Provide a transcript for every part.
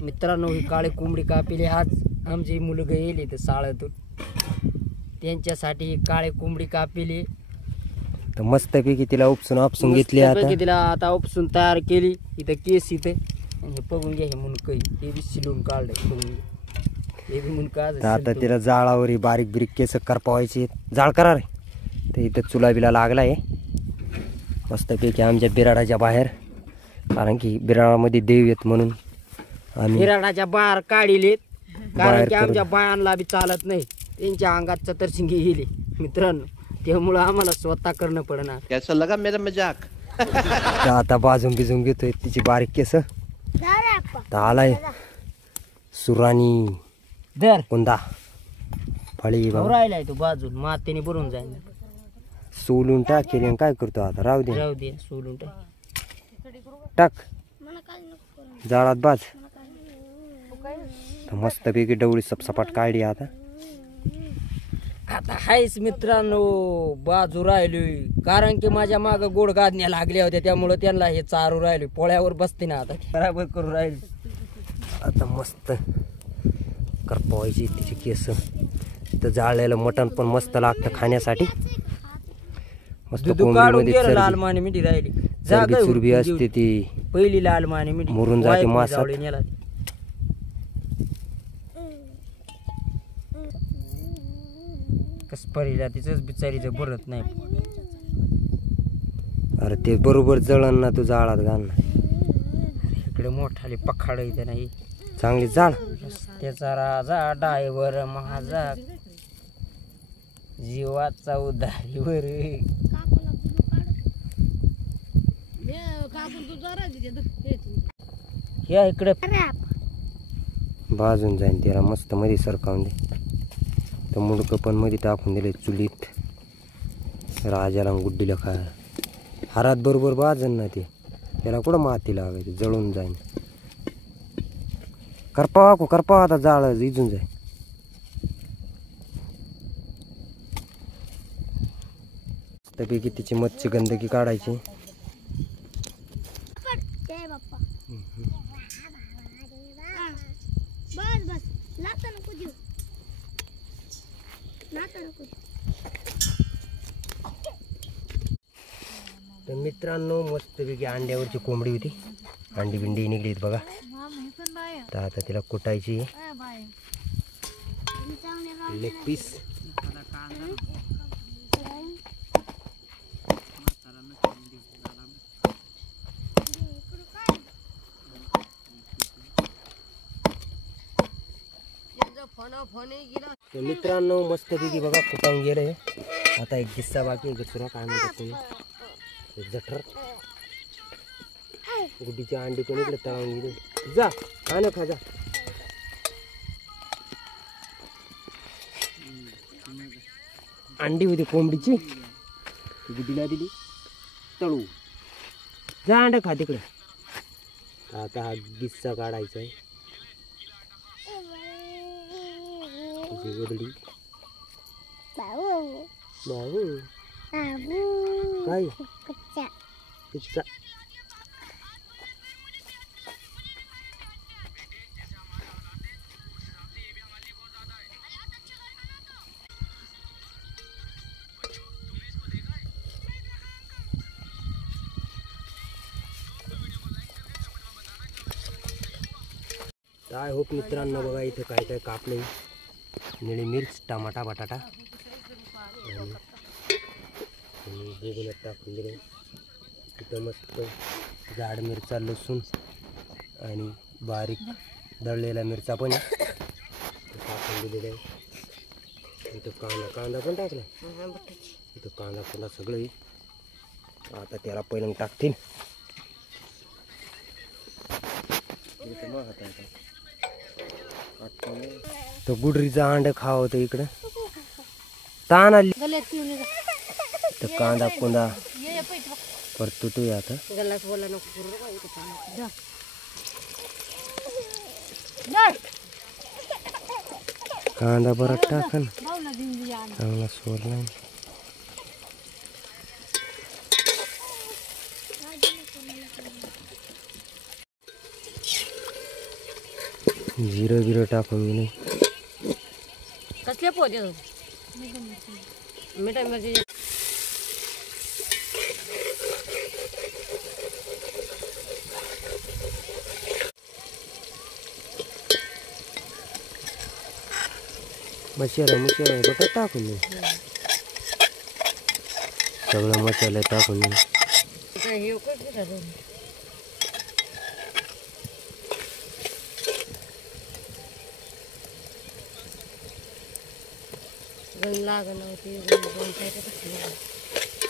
मित्रांनो, ही काळी कोंबडी कापिली. आज आमची मुलगा येईल इथं शाळेतून, त्यांच्यासाठी ही काळी कोंबडी कापिली. तर मस्तपैकी तिला उपसून घेतली. तिला आता उपसून तयार केली. इथं केस इथे आणि बघून घ्या, हे मुनक हे बी शिलून काढलंय. बघून हे बी मुनक. आता तिला जाळावर बारीक बिरीक केस करपवायचे. जाळ करा रे. तर इथं चुला बिला लागलाय मस्तपैकी आमच्या बिराडाच्या बाहेर, कारण की बिराडामध्ये देव येत म्हणून आम्ही बिराडाच्या बाहेर काढिलेत. कारण की आमच्या बायांना बी चालत नाही, त्यांच्या अंगात चतरशिंगी गेली मित्रांनो. त्यामुळं आम्हाला स्वतः करणं पडणार. कैसा लगा मेरा मजाक? आता बाजून बिजून घेतोय तिची बारीक केस. आलाय सुरानी दर कुंदा फळी राहिलाय तो बाजून मातेने भरून जाईल. सोलून टाकेल. काय करतो आता? राहू दे सोलून टाक जाळात बाज. मस्तपैकी डवळी सपसपाट काढली. आता हायच मित्रांनो बाजू राहिलोय, कारण की माझ्या माग गोड गादण्या लागल्या होत्या, त्यामुळे त्यांना हे चारू राहिलो. पोळ्यावर बसते ना आता बराबर करू राहिली. आता मस्त करपवायची तिची केस. तर जाळलेलं मटण पण मस्त लागतं खाण्यासाठी. मस्त कोंबडीमध्ये लाल माने मिठी राहिली. चरबी असते ती पहिली लाल माने मिठी मुरून जाते मासा. कसपरीला तिचंच बिचारीचं भरत नाही. अरे ते बरोबर जळण ना, तू जाळात घाल ना. इकडे मोठाले पखाड इथे नाही. चांगली जाळ. त्याचा राजा डायव्हर माझा जीवाचा उधारीवर. या इकडे भाजून जाईन. त्याला मस्त मध्ये सरकावून दे. तर मुडकं पण मध्ये टाकून दिले चुलीत. राजाला गुड्डीला खा हारात बरोबर भाजन ना ते. त्याला कुठं माती लावायची, जळून जाईन. करपावा आता जाळ इजून जाय. त्यापैकी तिची मच्छी गंदगी काढायची. तर मित्रांनो मस्तपैकी अंड्यावरची कोंबडी होती. अंडी बिंडी निघलीत बघा. तर आता तिला कुटायची. Leg piece. तर मित्रांनो मस्तपैकी बघा कुटावून गेलंय. आता एक किस्सा बाकी. दुसरा काय म्हणतात तुम्ही, जठर. गुड्डीची अंडी पण इकडे तळावून गेली. जा खाणं खा जा. अंडी होती कोंबडीची, गुड्डीला दिली तळू. जा अंड खा तिकडे. आता हा गिस्सा काढायचा आहे. गुडडी बाबू काय पिझ्झा. आय होप मित्रांनो बघा इथे काय काय कापले. निळी मिर्च, टमाटा, बटाटा आणि बेगुण्यात टाकून दिले. तिथं मस्त जाड मिरचा, लसूण आणि बारीक दळलेला मिरचा पण टाकून दिलेला आहे. इथं कांदा पण टाकला. इथं कांदा सगळं. आता त्याला पहिलं टाकतील. तर गुडरीचा अंड खावं होतं इकडं. ताण आली. तर कांदा कुंदा परतुतोय आता. कांदा बरा टाका ना, चांगला सोडला. जिरं बिरं टाकून गेले. कसले पोते मिठा मिरची मसाला बटा टाकून दे. सगळं मसाला टाकून दे.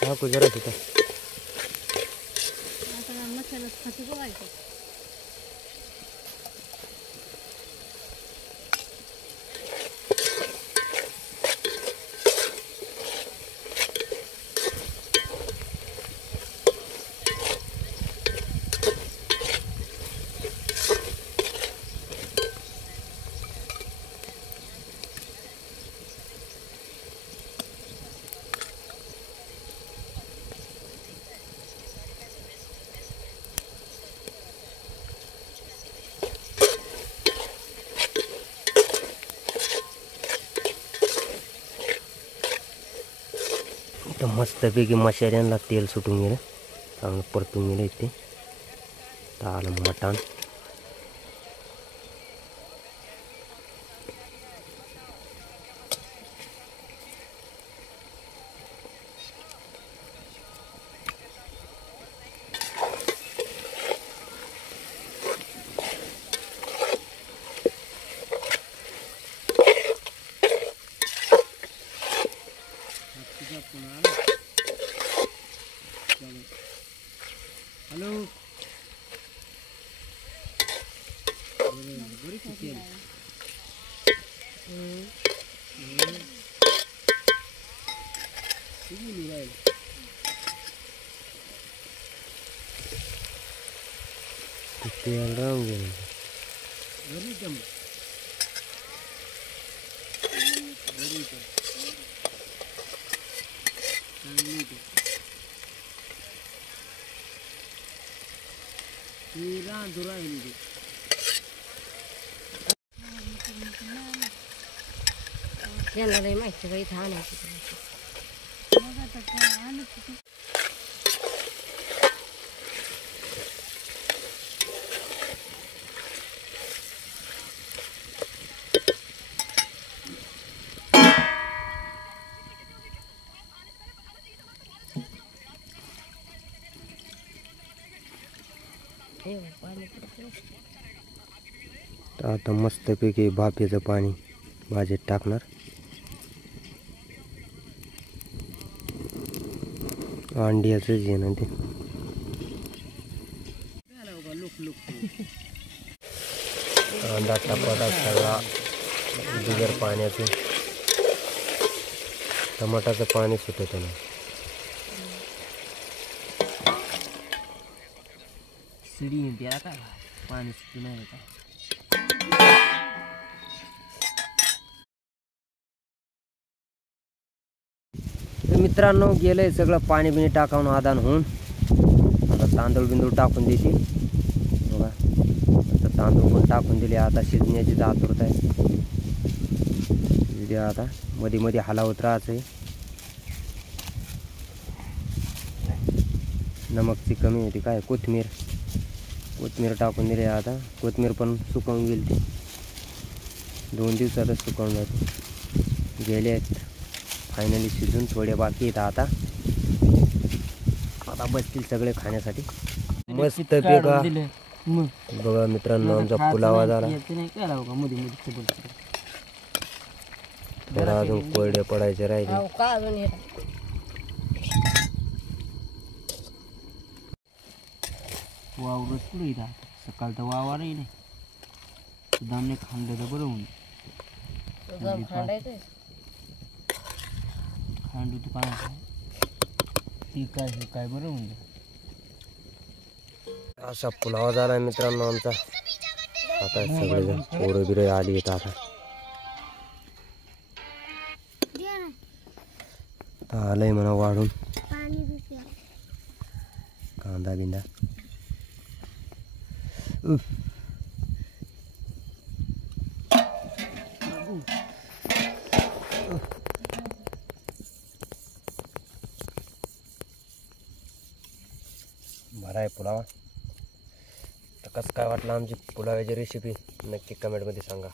टाकू जरा तिथं. तर मस्तपैकी मसाल्यांना तेल सुटून गेलं. चांगलं परतून गेलं इथे. तर आलं मटण. हॅलो तेल राहून गेलं. यांना लई माहिती बाई इथं आणायची. तर आता मस्तपैकी भापेचं पाणी भाजीत टाकणार. अंड्याचंच आहे ना ते. कांदा टमाटा सगळा बिगर पाण्याचं. टमाटाचं पाणी सुटत ना. शिडी त्याला काय पाणी सुटू नाही का. तर मित्रांनो गेलंय सगळं पाणी बिणी टाकावून आदान होऊन. आता तांदूळ बिंदूळ टाकून देते बघा. आता तांदूळ पण टाकून दिले. आता शिजण्याची आतुरता आहे. आता मध्ये मध्ये हलावत राहायचं आहे. नमकची कमी होती काय. कोथमीर टाकून दिली. आता कोथमीर पण सुकवून गेली. ती 2 दिवसातच सुकवून जाते. गेले आहेत फायनली शिजून. थोडे बाकी आहेत. आता बसतील सगळे खाण्यासाठी. मस्त पेका बघा मित्रांनो. आमचा पुलावा झाला. थोडा अजून कोरडे पडायचे राहिले. वावरच पुढे येतात. सकाळ तर वावरही नाही. सुदामने खांडलं तर बरं होऊन. खांडू तू काय ती काय बरं होऊन. असा पुलावा झाला मित्रांनो आमचा. आता सगळेजण पोरं बिरं आली आहेत. आता आलंय म्हणा वाढून कांदा बिंदा. बरा आहे पुलाव. तर कसं काय वाटलं आमची पुलावाची रेसिपी नक्की कमेंटमध्ये सांगा.